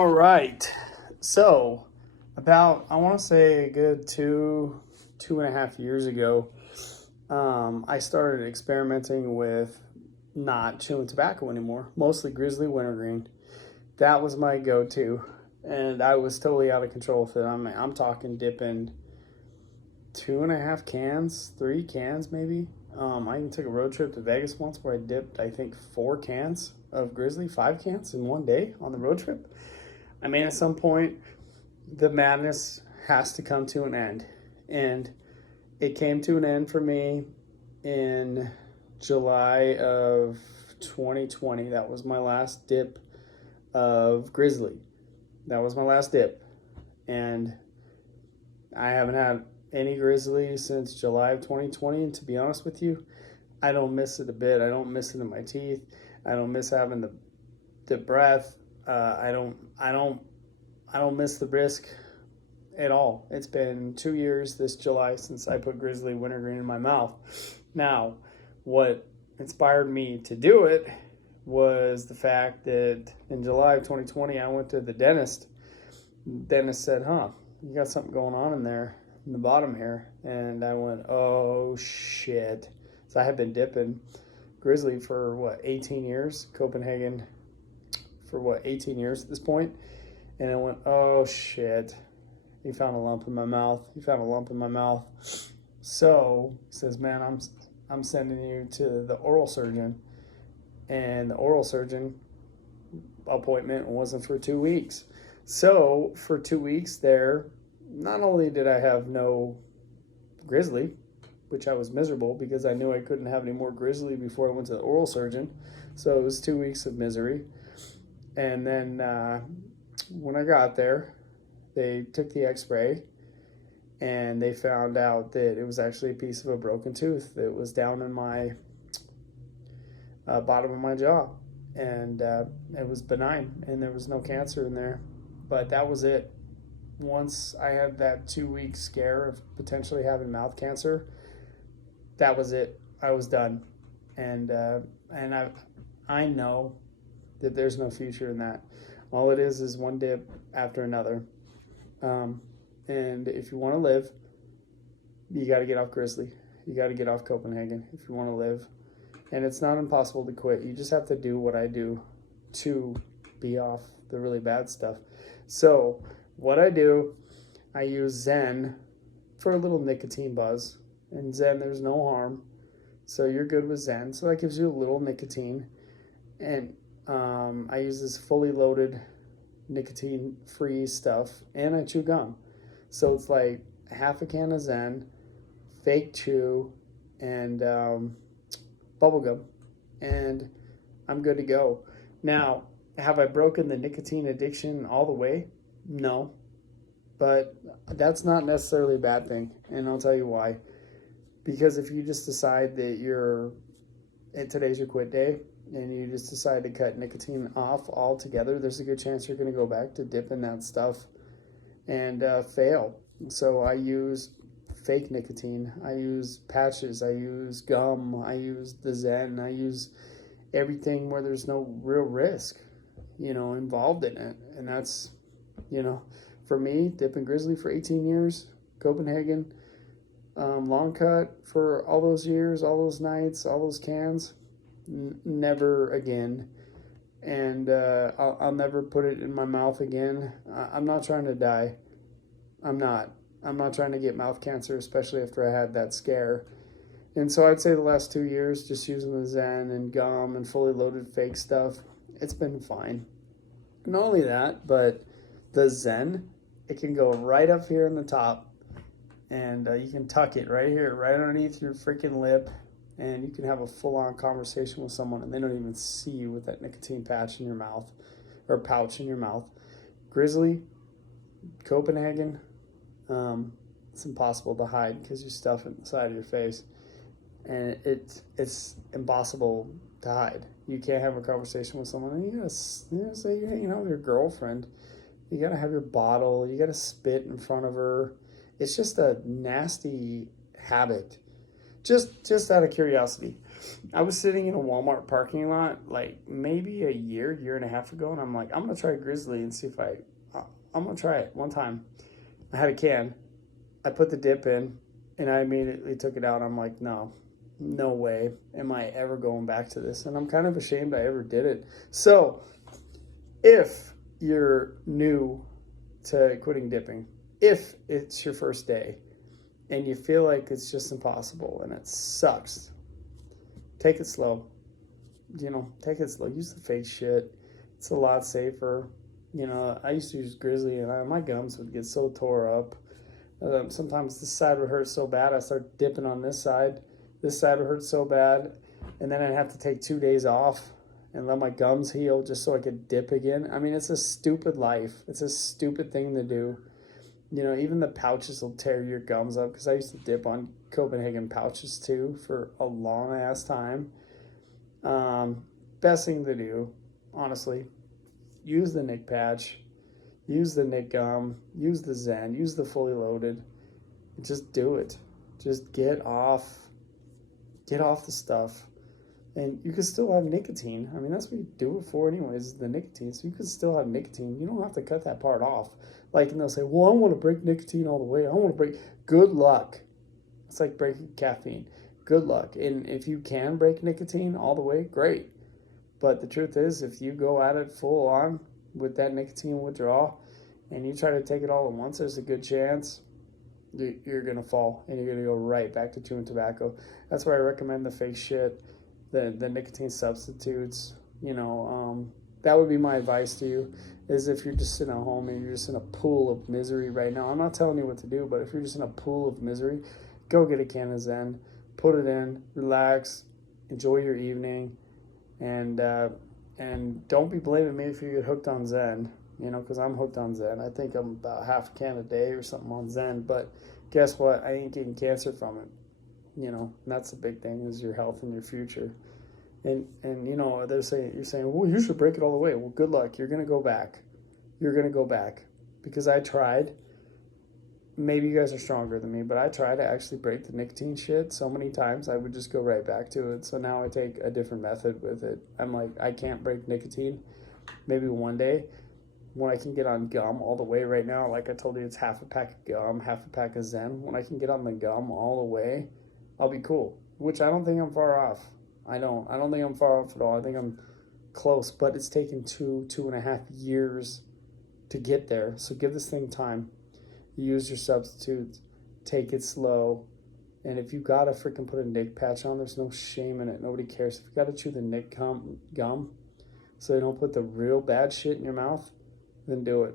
All right. So, about, I want to say a good 2.5 years ago, I started experimenting with not chewing tobacco anymore, mostly Grizzly Wintergreen. That was my go to. And I was totally out of control with it. I'm talking dipping 2.5 cans, 3 cans maybe. I even took a road trip to Vegas once where I dipped, I think, 4 cans of Grizzly, 5 cans in one day on the road trip. I mean, at some point, the madness has to come to an end. And it came to an end for me in July of 2020. That was my last dip of Grizzly. That was my last dip. And I haven't had any Grizzly since July of 2020. And to be honest with you, I don't miss it a bit. I don't miss it in my teeth. I don't miss having the breath. I don't miss the brisk at all. It's been 2 years this July since I put Grizzly Wintergreen in my mouth. Now, what inspired me to do it was the fact that in July of 2020, I went to the dentist. The dentist said, you got something going on in there, in the bottom here. And I went, oh shit. So I had been dipping Grizzly for 18 years, Copenhagen for 18 years at this point. And I went, oh shit. He found a lump in my mouth. So he says, man, I'm sending you to the oral surgeon. And the oral surgeon appointment wasn't for 2 weeks. So for 2 weeks there, not only did I have no Grizzly, which I was miserable because I knew I couldn't have any more Grizzly before I went to the oral surgeon. So it was 2 weeks of misery. And then when I got there, they took the x-ray and they found out that it was actually a piece of a broken tooth that was down in my bottom of my jaw. And it was benign and there was no cancer in there. But that was it. Once I had that 2 week scare of potentially having mouth cancer, that was it. I was done. And I know that there's no future in that. All it is one dip after another. And if you want to live, you got to get off Grizzly. You got to get off Copenhagen if you want to live. And it's not impossible to quit. You just have to do what I do to be off the really bad stuff. So what I do, I use Zen for a little nicotine buzz. And Zen, there's no harm. So you're good with Zen. So that gives you a little nicotine. And I use this fully loaded nicotine-free stuff, and I chew gum. So it's like half a can of Zen, fake chew, and bubble gum, and I'm good to go. Now, have I broken the nicotine addiction all the way? No, but that's not necessarily a bad thing, and I'll tell you why. Because if you just decide that today's your quit day, and you just decide to cut nicotine off altogether, there's a good chance you're going to go back to dipping that stuff and fail. So I use fake nicotine. I use patches. I use gum. I use the Zen. I use everything where there's no real risk, involved in it. And that's, for me, dipping Grizzly for 18 years, Copenhagen, long cut for all those years, all those nights, all those cans. Never again. And I'll never put it in my mouth again. I'm not trying to die. I'm not trying to get mouth cancer, especially after I had that scare. And so I'd say the last 2 years, just using the Zen and gum and fully loaded fake stuff, it's been fine. Not only that, but the Zen, it can go right up here in the top, and you can tuck it right here, right underneath your freaking lip, and you can have a full-on conversation with someone and they don't even see you with that nicotine patch in your mouth or pouch in your mouth. Grizzly, Copenhagen, it's impossible to hide because you stuff it inside of your face, and it's impossible to hide. You can't have a conversation with someone and you gotta say you're hanging out with your girlfriend. You gotta have your bottle. You gotta spit in front of her. It's just a nasty habit. Just out of curiosity, I was sitting in a Walmart parking lot like maybe a year and a half ago, and I'm like, I'm gonna try Grizzly and see if I'm gonna try it one time. I had a can. I put the dip in, and I immediately took it out. I'm like, no, no way am I ever going back to this, and I'm kind of ashamed I ever did it. So, if you're new to quitting dipping, if it's your first day and you feel like it's just impossible and it sucks, take it slow. Take it slow. Use the fake shit. It's a lot safer. I used to use Grizzly, and my gums would get so tore up. Sometimes this side would hurt so bad, I start dipping on this side. This side would hurt so bad, and then I'd have to take 2 days off and let my gums heal just so I could dip again. I mean, it's a stupid life. It's a stupid thing to do. Even the pouches will tear your gums up, because I used to dip on Copenhagen pouches too for a long ass time. Best thing to do, honestly, use the Nick patch, use the Nick gum, use the Zen, use the fully loaded. Just do it. Just get off the stuff. And you can still have nicotine. I mean, that's what you do it for anyways, the nicotine. So you can still have nicotine. You don't have to cut that part off. Like, and they'll say, well, I want to break nicotine all the way. I want to break. Good luck. It's like breaking caffeine. Good luck. And if you can break nicotine all the way, great. But the truth is, if you go at it full on with that nicotine withdrawal and you try to take it all at once, there's a good chance you're going to fall and you're going to go right back to chewing tobacco. That's why I recommend the fake shit, the nicotine substitutes. That would be my advice to you, is if you're just sitting at home and you're just in a pool of misery right now. I'm not telling you what to do, but if you're just in a pool of misery, go get a can of Zen, put it in, relax, enjoy your evening, and don't be blaming me if you get hooked on Zen, because I'm hooked on Zen. I think I'm about half a can a day or something on Zen, but guess what? I ain't getting cancer from it, and that's the big thing, is your health and your future. And you're saying, well, you should break it all the way. Well, good luck. You're going to go back. You're going to go back, because I tried. Maybe you guys are stronger than me, but I tried to actually break the nicotine shit so many times I would just go right back to it. So now I take a different method with it. I'm like, I can't break nicotine. Maybe one day when I can get on gum all the way. Right now, like I told you, it's half a pack of gum, half a pack of Zen. When I can get on the gum all the way, I'll be cool, which I don't think I'm far off. I don't think I'm far off at all. I think I'm close, but it's taken 2.5 years to get there. So give this thing time. Use your substitutes. Take it slow. And if you gotta freaking put a Nick patch on, there's no shame in it. Nobody cares. If you gotta chew the Nick gum so they don't put the real bad shit in your mouth, then do it.